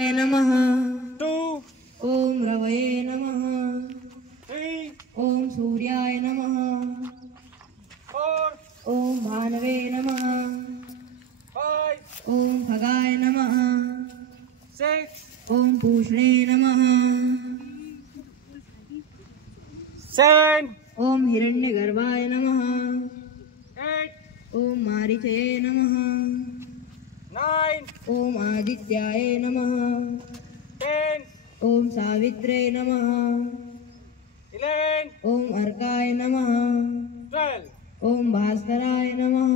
नमः 2 ओम रवये नमः 3 ओम सूर्याय नमः 4 ओम भानवे नमः 5 ओम खगाय नमः 6 ओम पूष्णे नमः 7 ओम हिरण्यगर्भाय नमः 8 ओम मारीचये नमः 9 ओम आदित्याय नमः 10 ओम सावित्रे नमः 11 ओम अर्काय नमः 12 ओम भास्कराय नमः